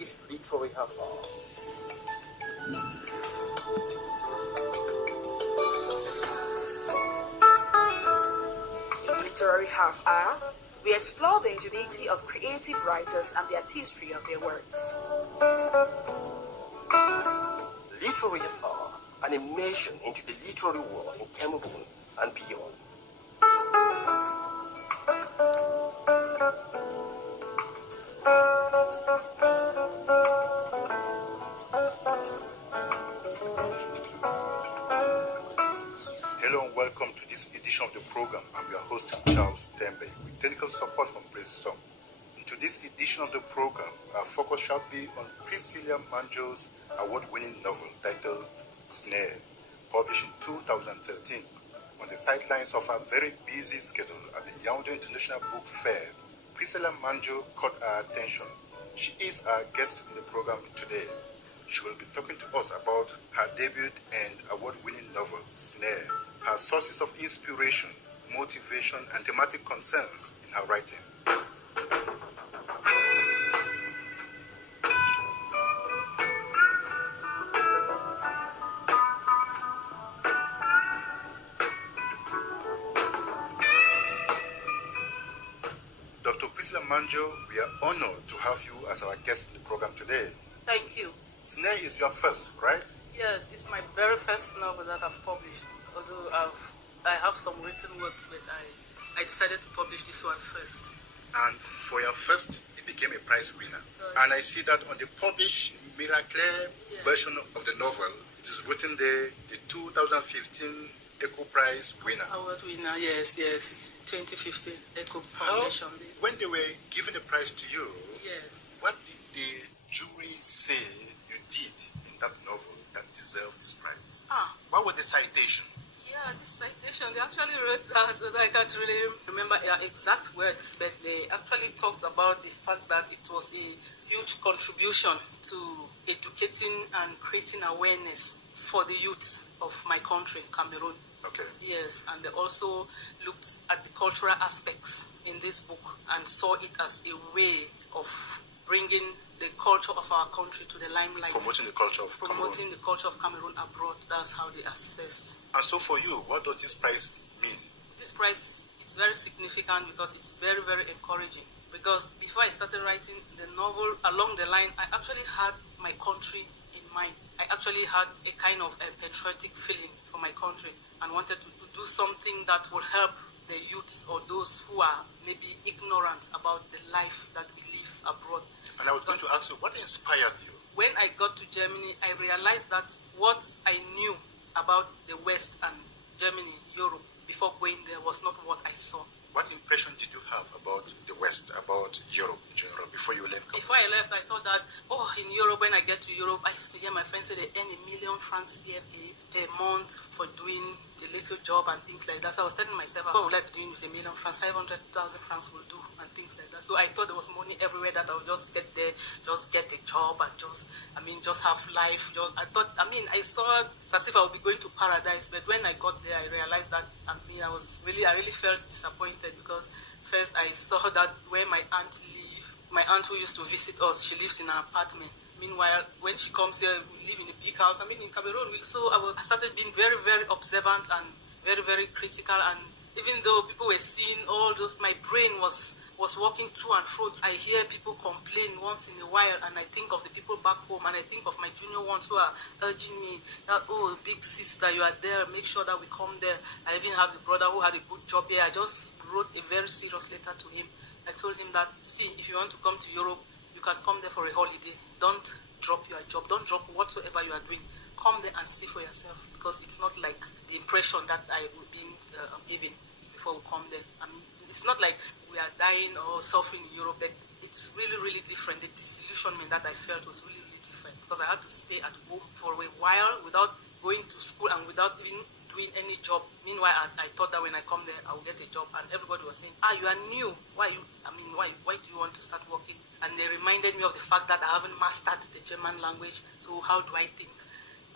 is Literary Half Hour. In Literary Half Hour, we explore the ingenuity of creative writers and the artistry of their works. Literary Half Hour, an immersion into the literary world in Cameroon and beyond. Hello and welcome to this edition of the program. I'm your host, Charles Tembei, with technical support from Priscillia. In today's edition of the program, our focus shall be on Priscillia Manjoh's award-winning novel titled Snare, published in 2013. On the sidelines of a very busy schedule at the Yaoundé International Book Fair, Priscillia Manjoh caught our attention. She is our guest in the program today. She will be talking to us about her debut and award-winning novel, Snare, her sources of inspiration, motivation, and thematic concerns in her writing. Dr. Priscillia Manjoh, we are honored to have you as our guest in the program today. Thank you. Snare is your first, right? Yes, it's my very first novel that I've published. Although I have some written works, but I decided to publish this one first. And for your first, it became a prize winner. And I see that on the published Miracle version of the novel, it is written there, the 2015 Eco Prize winner. Award winner, yes, 2015 Eco Foundation. When they were giving the prize to you, what did the jury say you did in that novel that deserved this prize? What was the citation? Yeah, this citation, they actually wrote that, so I can't really remember exact words, but they actually talked about the fact that it was a huge contribution to educating and creating awareness for the youth of my country, Cameroon. Okay. Yes, and they also looked at the cultural aspects in this book and saw it as a way of bringing the culture of our country to the limelight. Promoting the culture of Cameroon abroad. That's how they assessed. And so for you, what does this prize mean? This prize is very significant because it's very, very encouraging. Because before I started writing the novel, along the line, I actually had my country in mind. I actually had a kind of a patriotic feeling for my country and wanted to do something that will help the youths or those who are maybe ignorant about the life that we live abroad. And I was going to ask you, what inspired you? When I got to Germany, I realized that what I knew about the West and Germany, Europe, before going there was not what I saw. What impression did you have about the West, about Europe in general, before you left? Before I left, I thought that, in Europe, when I get to Europe, I used to hear my friends say they earn £1 million CFA per month for doing a little job and things like that. So I was telling myself, what would I be doing with £1 million? 500,000 francs will do, and things like that. So I thought there was money everywhere, that I would just get there, just get a job and just have life. I saw it as if I would be going to paradise. But when I got there, I realized that, I really felt disappointed, because first I saw that where my aunt lives, my aunt who used to visit us, she lives in an apartment. Meanwhile, when she comes here, we live in a big house. In Cameroon, I started being very, very observant and very, very critical. And even though people were seeing all those, my brain was walking to and fro. I hear people complain once in a while, and I think of the people back home, and I think of my junior ones who are urging me that, big sister, you are there, make sure that we come there. I even have the brother who had a good job here. I just wrote a very serious letter to him. I told him that, see, if you want to come to Europe, you can come there for a holiday. Don't drop your job. Don't drop whatsoever you are doing. Come there and see for yourself, because it's not like the impression that I was being given before we come there. It's not like we are dying or suffering in Europe, but it's really, really different. The disillusionment that I felt was really, really different, because I had to stay at home for a while without going to school and without even doing any job. Meanwhile, I thought that when I come there, I will get a job, and everybody was saying, you are new. Why do you want to start working? And they reminded me of the fact that I haven't mastered the German language, so how do I think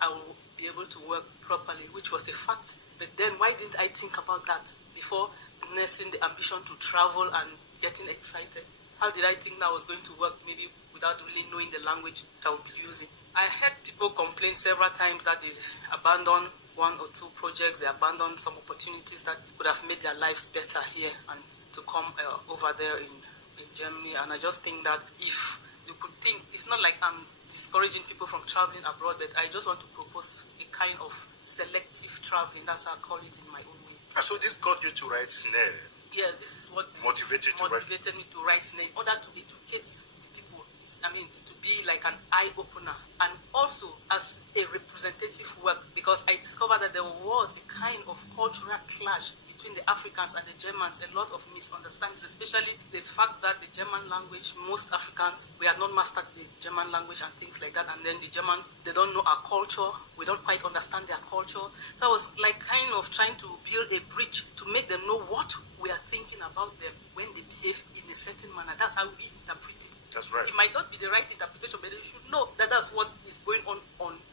I will be able to work properly, which was a fact. But then why didn't I think about that before nursing the ambition to travel and getting excited? How did I think that was going to work maybe without really knowing the language I would be using. I heard people complain several times that they abandon one or two projects, they abandon some opportunities that would have made their lives better here and to come over there in Germany. And I just think that if you could think, it's not like I'm discouraging people from traveling abroad, but I just want to propose a kind of selective traveling. That's how I call it in my own way. And so this got you to write Snare? Yeah, this is what motivated me to write Snare in order to educate people. I mean, to be like an eye-opener, and also as a representative work, because I discovered that there was a kind of cultural clash between the Africans and the Germans, a lot of misunderstandings, especially the fact that the German language, most Africans, we have not mastered the German language and things like that, and then the Germans, they don't know our culture, we don't quite understand their culture. So I was like kind of trying to build a bridge to make them know what we are thinking about them when they behave in a certain manner. That's how we interpret it. That's right. It might not be the right interpretation, but they should know that that's what is going on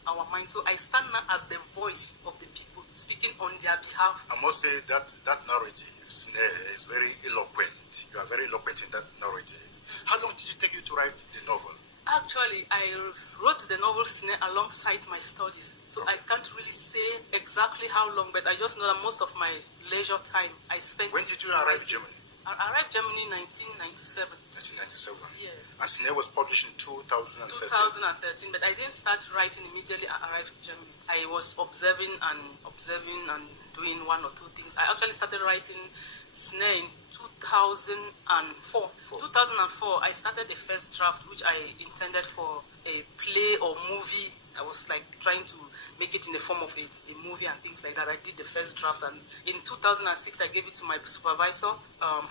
our mind. So I stand now as the voice of the people, speaking on their behalf. I must say that narrative, Snare, is very eloquent. You are very eloquent in that narrative. How long did it take you to write the novel? Actually, I wrote the novel Snare alongside my studies. So I can't really say exactly how long, but I just know that most of my leisure time I spent. When did you arrive in Germany? I arrived in Germany in 1997. 1997? Yes. And Snare was published in 2013? 2013, but I didn't start writing immediately I arrived in Germany. I was observing and doing one or two things. I actually started writing Snare in 2004. 2004, I started the first draft, which I intended for a play or movie. I was like trying to make it in the form of a movie and things like that. I did the first draft, and in 2006 I gave it to my supervisor,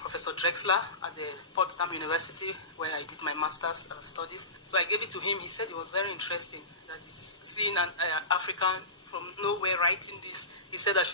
Professor Drexler at the Potsdam University, where I did my master's studies. So I gave it to him. He said it was very interesting that he's seeing an African from nowhere writing this. He said I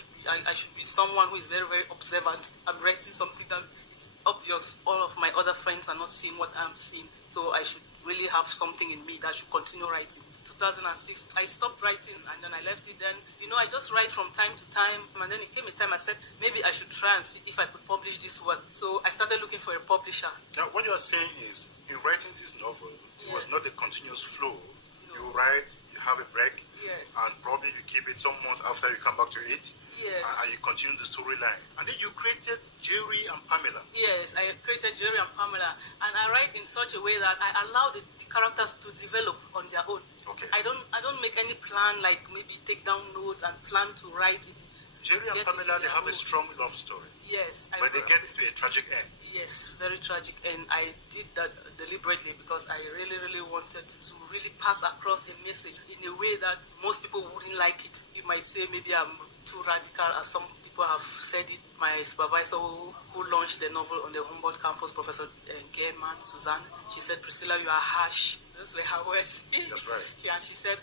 should be someone who is very, very observant. I'm writing something that it's obvious all of my other friends are not seeing what I'm seeing, so I should really have something in me that I should continue writing. 2006, I stopped writing and then I left it. Then, I just write from time to time, and then it came a time I said, maybe I should try and see if I could publish this work. So I started looking for a publisher. Now, what you are saying is, in writing this novel, it was not a continuous flow. No. You write, you have a break, yes, and probably you keep it some months after you come back to it, yes, and you continue the storyline. And then you created Jerry and Pamela. Yes, I created Jerry and Pamela, and I write in such a way that I allow the characters to develop on their own. Okay. I don't make any plan, like maybe take down notes and plan to write it. Jerry and Pamela, they have a strong love story. Yes. But they get to a tragic end. Yes, very tragic. And I did that deliberately because I really, really wanted to really pass across a message in a way that most people wouldn't like it. You might say maybe I'm too radical, as some people have said it. My supervisor who launched the novel on the Humboldt campus, Professor German Suzanne, she said, Priscilla, you are harsh. Those were her words. That's right. She said,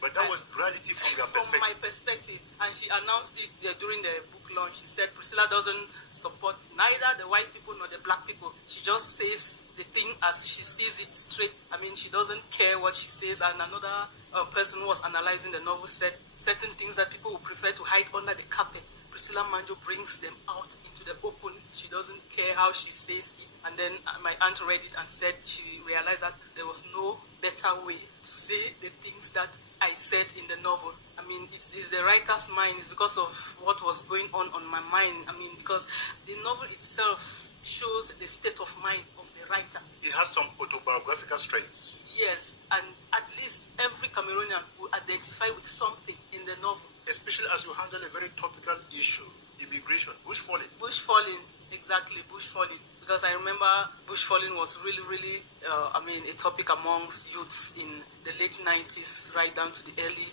But that was reality from your perspective. From my perspective. And she announced it during the book launch. She said Priscilla doesn't support neither the white people nor the black people. She just says the thing as she sees it straight. I mean, she doesn't care what she says. And another person who was analyzing the novel said certain things that people would prefer to hide under the carpet, Priscilla Manjoh brings them out into the open. She doesn't care how she says it. And then my aunt read it and said she realized that there was no better way to say the things that I said in the novel. I mean, it's the writer's mind. It's because of what was going on my mind. I mean, because the novel itself shows the state of mind of the writer. It has some autobiographical strains. Yes, and at least every Cameroonian will identify with something in the novel. Especially as you handle a very topical issue, immigration, bushfalling. Bushfalling, exactly, bushfalling. Because I remember bushfalling was really, really, a topic amongst youths in the late 90s, right down to the early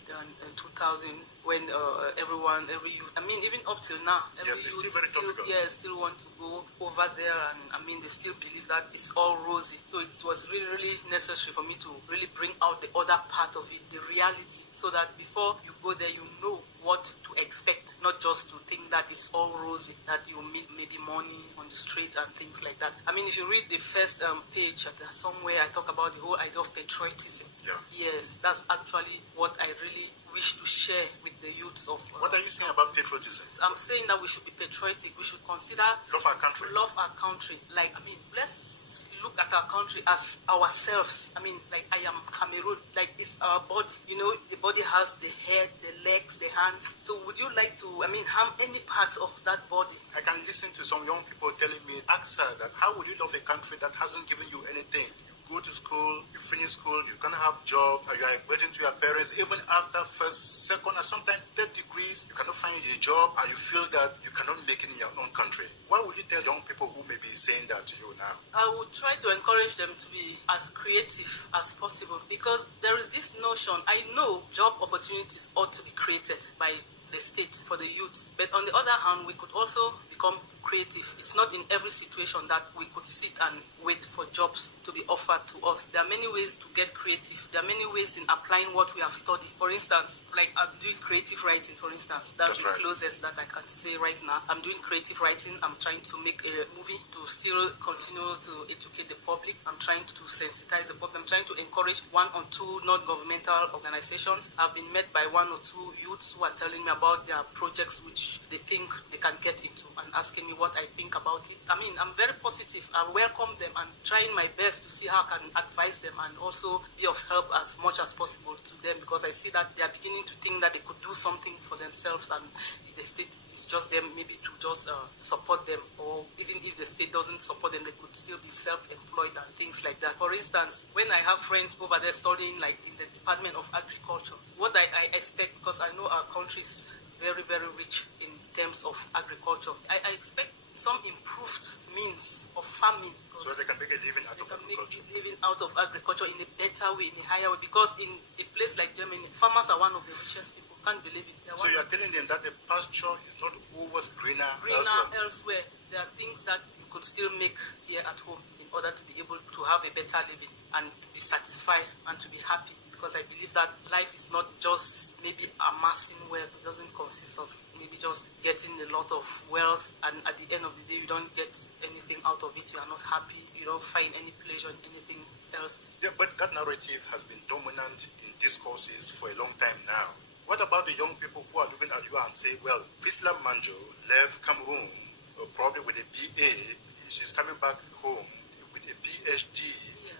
2000, when every youth, even up till now, yes, it's still very topical. Still want to go over there, and they still believe that it's all rosy. So it was really, really necessary for me to really bring out the other part of it, the reality, so that before you go there, you know what to expect, not just to think that it's all rosy, that you meet maybe money on the street and things like that. I mean, if you read the first page, somewhere I talk about the whole idea of patriotism. Yeah. Yes, that's actually what I really wish to share with the youths of... what are you saying about patriotism? I'm saying that we should be patriotic. We should consider... Love our country. Love our country. Let's let's look at our country as ourselves. I mean, like I am Cameroon, like it's our body. You know, the body has the head, the legs, the hands. So would you like to, harm any part of that body? I can listen to some young people telling me, ask her that how will you love a country that hasn't given you anything? Go to school, you finish school, you can't have a job, you are a burden to your parents, even after first, second, and sometimes third degrees, you cannot find a job, and you feel that you cannot make it in your own country. What would you tell young people who may be saying that to you now? I would try to encourage them to be as creative as possible, because there is this notion, I know job opportunities ought to be created by the state for the youth, but on the other hand, we could also become creative. It's not in every situation that we could sit and wait for jobs to be offered to us. There are many ways to get creative. There are many ways in applying what we have studied. For instance, like I'm doing creative writing, for instance. That's the right. closest that I can say right now. I'm doing creative writing. I'm trying to make a movie to still continue to educate the public. I'm trying to sensitize the public. I'm trying to encourage 1 or 2 non-governmental organizations. I've been met by 1 or 2 youths who are telling me about their projects which they think they can get into and asking me what I think about it. I'm very positive. I welcome them and trying my best to see how I can advise them and also be of help as much as possible to them, because I see that they are beginning to think that they could do something for themselves and the state is just them maybe to just support them, or even if the state doesn't support them, they could still be self-employed and things like that. For instance, when I have friends over there studying like in the Department of Agriculture, what I expect, because I know our country is very, very rich in terms of agriculture, I expect some improved means of farming. So they can make a living out of agriculture. Make a living out of agriculture in a better way, in a higher way, because in a place like Germany, farmers are one of the richest people. Can't believe it. So you are telling them that the pasture is not always greener elsewhere. There are things that you could still make here at home in order to be able to have a better living and be satisfied and to be happy. Because I believe that life is not just maybe amassing wealth. It doesn't consist of maybe just getting a lot of wealth and at the end of the day you don't get anything out of it. You are not happy. You don't find any pleasure in anything else. Yeah, but that narrative has been dominant in discourses for a long time now. What about the young people who are looking at you and say, well, Priscillia Manjoh left Cameroon probably with a BA. She's coming back home with a PhD.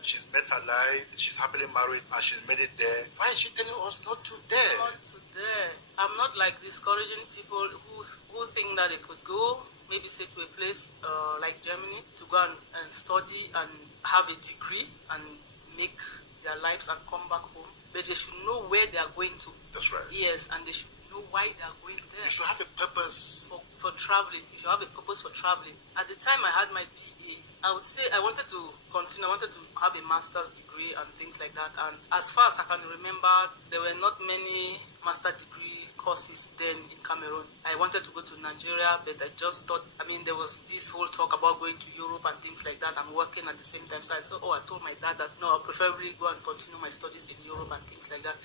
She's met her life, she's happily married, and she's made it there. Why is she telling us not to dare? Not to dare. I'm not like discouraging people who think that they could go, maybe say to a place like Germany, to go and study and have a degree and make their lives and come back home. But they should know where they are going to. That's right. Yes, and they should know why they are going there. You should have a purpose. For traveling. You should have a purpose for traveling. At the time I had my BA, I would say I wanted to continue. I wanted to have a master's degree and things like that. And as far as I can remember, there were not many master degree courses then in Cameroon. I wanted to go to Nigeria, but I just thought, there was this whole talk about going to Europe and things like that and working at the same time. So I thought, I told my dad that no, I'll preferably go and continue my studies in Europe and things like that,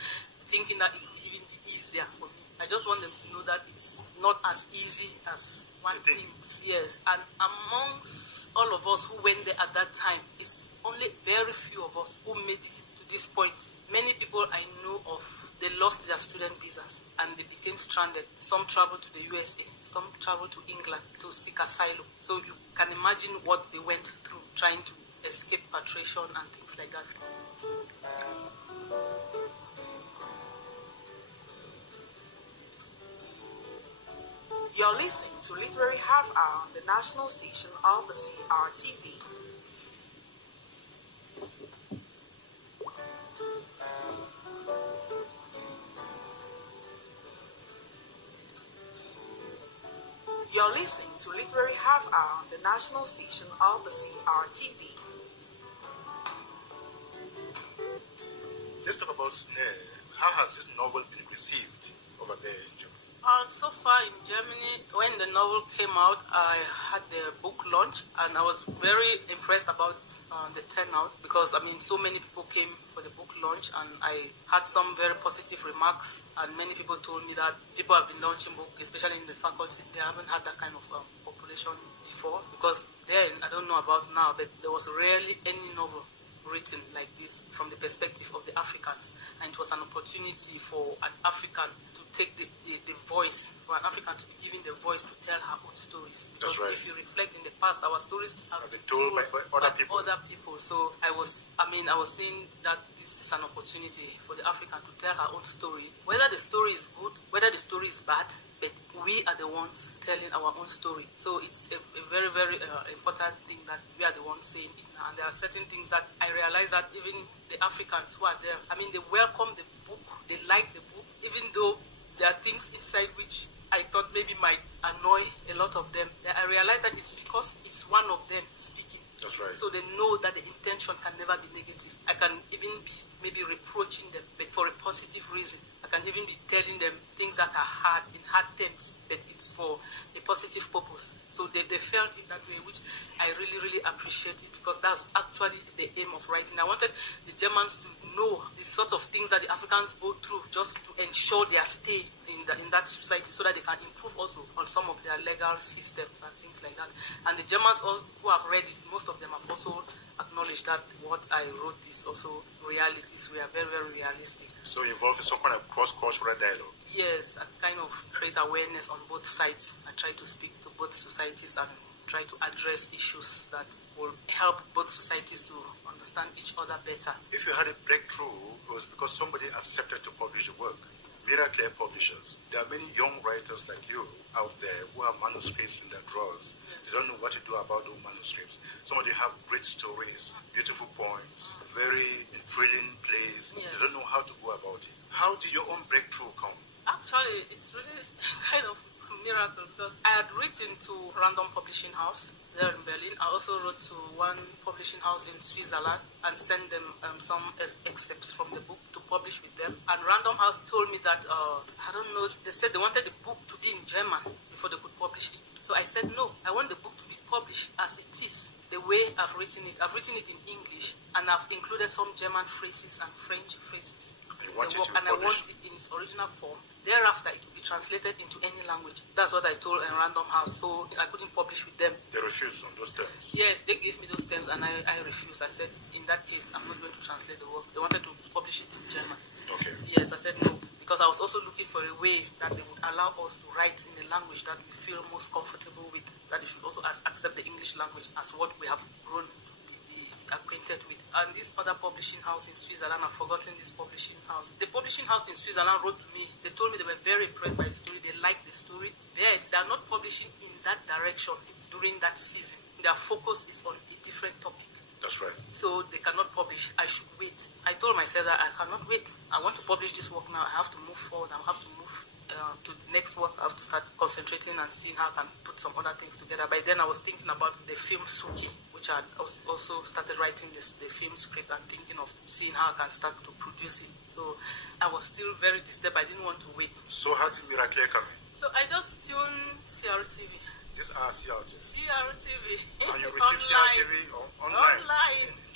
thinking that it would even be easier for me. I just want them to know that it's not as easy as one thinks. Yes, and amongst all of us who went there at that time, it's only very few of us who made it to this point. Many people I know of, they lost their student visas and they became stranded. Some traveled to the USA, some traveled to England to seek asylum. So you can imagine what they went through trying to escape patriation and things like that. You're listening to Literary Half Hour on the national station of the CRTV. You're listening to Literary Half Hour on the national station of the CRTV. Let's talk about Snare. How has this novel been received over there in Germany? So far in Germany, when the novel came out, I had the book launch and I was very impressed about the turnout because, so many people came for the book launch and I had some very positive remarks and many people told me that people have been launching books, especially in the faculty, they haven't had that kind of population before because there, I don't know about now, but there was rarely any novel written like this from the perspective of the Africans, and it was an opportunity for an African to take the voice, for an African to be given the voice to tell her own stories. Because That's right. if you reflect in the past, our stories have been told by other people. So I was saying that this is an opportunity for the African to tell her own story, whether the story is good, whether the story is bad, but we are the ones telling our own story. So it's a very, very important thing that we are the ones saying it now. And there are certain things that I realize that even the Africans who are there, they welcome the book, they like the book, even though there are things inside which I thought maybe might annoy a lot of them. I realize that it's because it's one of them speaking. That's right. So they know that the intention can never be negative. I can even be maybe reproaching them, but for a positive reason. I can even be telling them things that are hard, in hard terms, but it's for a positive purpose. So they felt it that way, which I really, really appreciate it, because that's actually the aim of writing. I wanted the Germans to know the sort of things that the Africans go through just to ensure their stay in that society, so that they can improve also on some of their legal systems and things like that. And the Germans who have read it, most of them have also acknowledged that what I wrote is also realities. We are very, very realistic. So involved in some kind of cross-cultural dialogue? Yes, I kind of create awareness on both sides. I try to speak to both societies and try to address issues that will help both societies to understand each other better. If you had a breakthrough, it was because somebody accepted to publish the work. Miracle Publishers. There are many young writers like you out there who have manuscripts in their drawers. They don't know what to do about those manuscripts. Some of them have great stories, beautiful poems, very thrilling plays. Yes. They don't know how to go about it. How did your own breakthrough come? Actually, it's really kind of a miracle, because I had written to Random Publishing House there in Berlin. I also wrote to one publishing house in Switzerland and sent them some excerpts from the book to publish with them. And Random House told me that, I don't know, they said they wanted the book to be in German before they could publish it. So I said, no, I want the book to be published as it is, the way I've written it. I've written it in English, and I've included some German phrases and French phrases. I want it in its original form. Thereafter, it will be translated into any language. That's what I told a Random House, so I couldn't publish with them. They refused on those terms? Yes, they gave me those terms, and I refused. I said, in that case, I'm not going to translate the work. They wanted to publish it in German. Okay. Yes, I said no, because I was also looking for a way that they would allow us to write in the language that we feel most comfortable with, that they should also accept the English language as what we have grown to be acquainted with. And this other publishing house in Switzerland, I've forgotten this publishing house. The publishing house in Switzerland wrote to me. They told me they were very impressed by the story. They liked the story. But they are not publishing in that direction during that season. Their focus is on a different topic. That's right. So they cannot publish. I should wait. I told myself that I cannot wait. I want to publish this work now. I have to move forward. I have to move to the next work. I have to start concentrating and seeing how I can put some other things together. By then I was thinking about the film Suki, which I also started writing the film script and thinking of seeing how I can start to produce it. So I was still very disturbed. I didn't want to wait. So how did Miracle come in? So I just tuned CRTV. These are CRTV. CRTV. And you received CRTV online?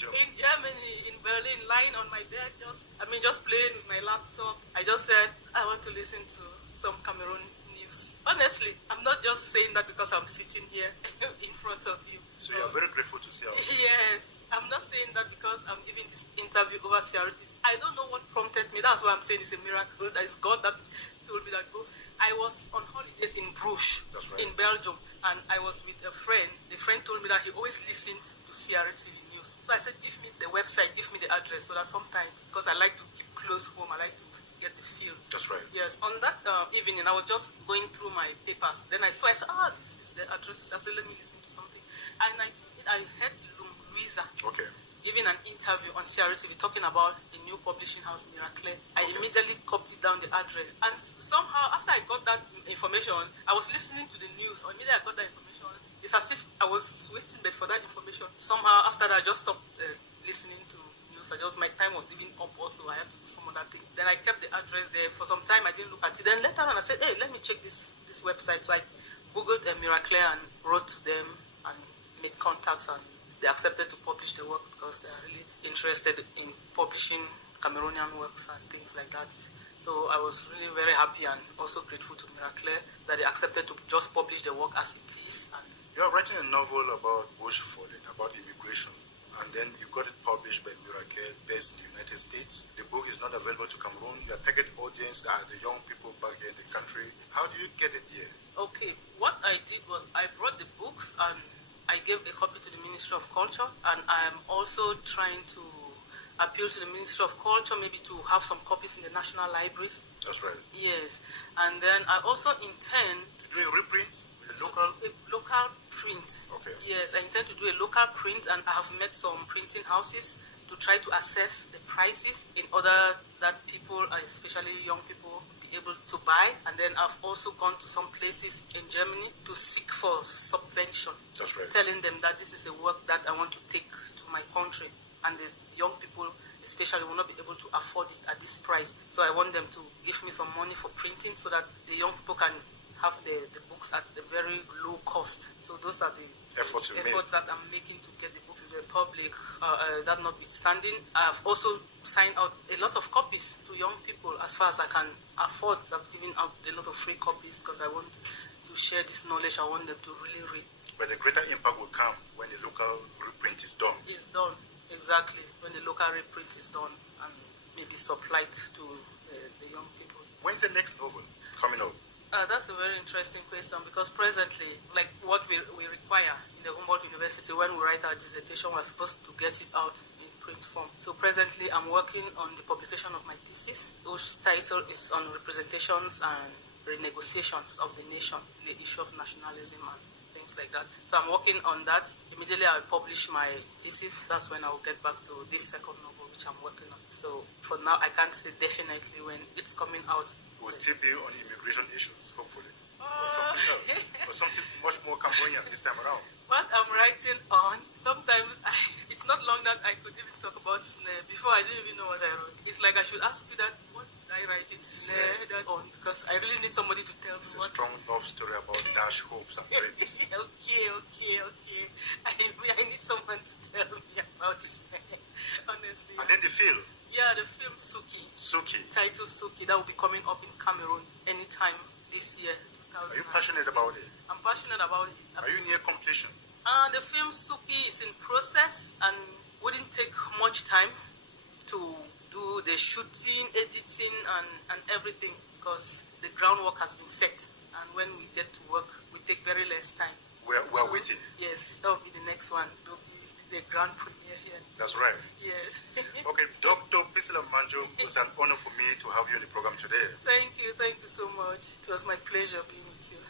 In Germany, in Berlin, lying on my bed, just playing with my laptop. I just said, I want to listen to some Cameroon news. Honestly, I'm not just saying that because I'm sitting here in front of you. So you're very grateful to CRTV? Yes. I'm not saying that because I'm giving this interview over CRTV. I don't know what prompted me. That's why I'm saying it's a miracle. That is God that told me that go. I was on holidays in Bruges, in Belgium, and I was with a friend. The friend told me that he always listens to CRTV news. So I said, give me the website, give me the address, so that sometimes, because I like to keep close home, I like to get the feel. That's right. Yes. On that evening, I was just going through my papers. Then I said, this is the address. I said, let me listen to something. And I heard Louisa. Okay. Giving an interview on CRTV talking about a new publishing house, Miracle. I immediately copied down the address. And somehow, after I got that information, I was listening to the news. Immediately I got that information. It's as if I was waiting for that information. Somehow, after that, I just stopped listening to news. My time was even up also. I had to do some other thing. Then I kept the address there. For some time, I didn't look at it. Then later on, I said, hey, let me check this website. So I Googled Miracle and wrote to them and made contacts, and they accepted to publish the work because they are really interested in publishing Cameroonian works and things like that. So I was really very happy and also grateful to Miracle that they accepted to just publish the work as it is. And you are writing a novel about bush falling, about immigration, and then you got it published published by Miracle, based in the United States. The book is not available to Cameroon. Your target audience are the young people back in the country. How do you get it here? Okay, what I did was I brought the books and I gave a copy to the Ministry of Culture, and I'm also trying to appeal to the Ministry of Culture maybe to have some copies in the national libraries. That's right. Yes, and then I also intend to do a reprint? A local print. Okay. Yes, I intend to do a local print, and I have met some printing houses to try to assess the prices in order that people, especially young people, be able to buy. And then I've also gone to some places in Germany to seek for subvention. That's right. Telling them that this is a work that I want to take to my country, and the young people especially will not be able to afford it at this price. So I want them to give me some money for printing so that the young people can have the books at the very low cost. So those are the efforts that I'm making to get the book to the public. That notwithstanding, I've also signed out a lot of copies to young people as far as I can afford. I've given out a lot of free copies because I want to share this knowledge. I want them to really read. But the greater impact will come when the local reprint is done. It's done, exactly. When the local reprint is done and maybe supplied to the young people. When's the next novel coming up? That's a very interesting question, because presently, like what we require in the Humboldt University, when we write our dissertation, we're supposed to get it out in print form. So presently, I'm working on the publication of my thesis, whose title is on representations and renegotiations of the nation, the issue of nationalism and things like that. So I'm working on that. Immediately I'll publish my thesis. That's when I'll get back to this second novel, which I'm working on. So for now, I can't say definitely when it's coming out. Will still be on immigration issues, hopefully. Or something else. Or something much more Cambodian this time around. What I'm writing on, sometimes it's not long that I could even talk about Snare. Before, I didn't even know what I wrote. It's like I should ask you that, what did I write in Snare that on? Because I really need somebody to tell me. It's a strong love story about dash hopes and dreams. Okay. I need someone to tell me about Snare, honestly. And then the film. Yeah, the film Suki. Title Suki, that will be coming up in Cameroon anytime this year. Are you passionate about it? I'm passionate about it. Are you near completion? The film Suki is in process and wouldn't take much time to do the shooting, editing, and everything, because the groundwork has been set. And when we get to work, we take very less time. We're waiting. Yes, that will be the next one. That will be the grand premiere here. That's right. Yes. Okay, Dr. Priscillia Manjoh, it was an honor for me to have you in the program today. Thank you so much. It was my pleasure being with you.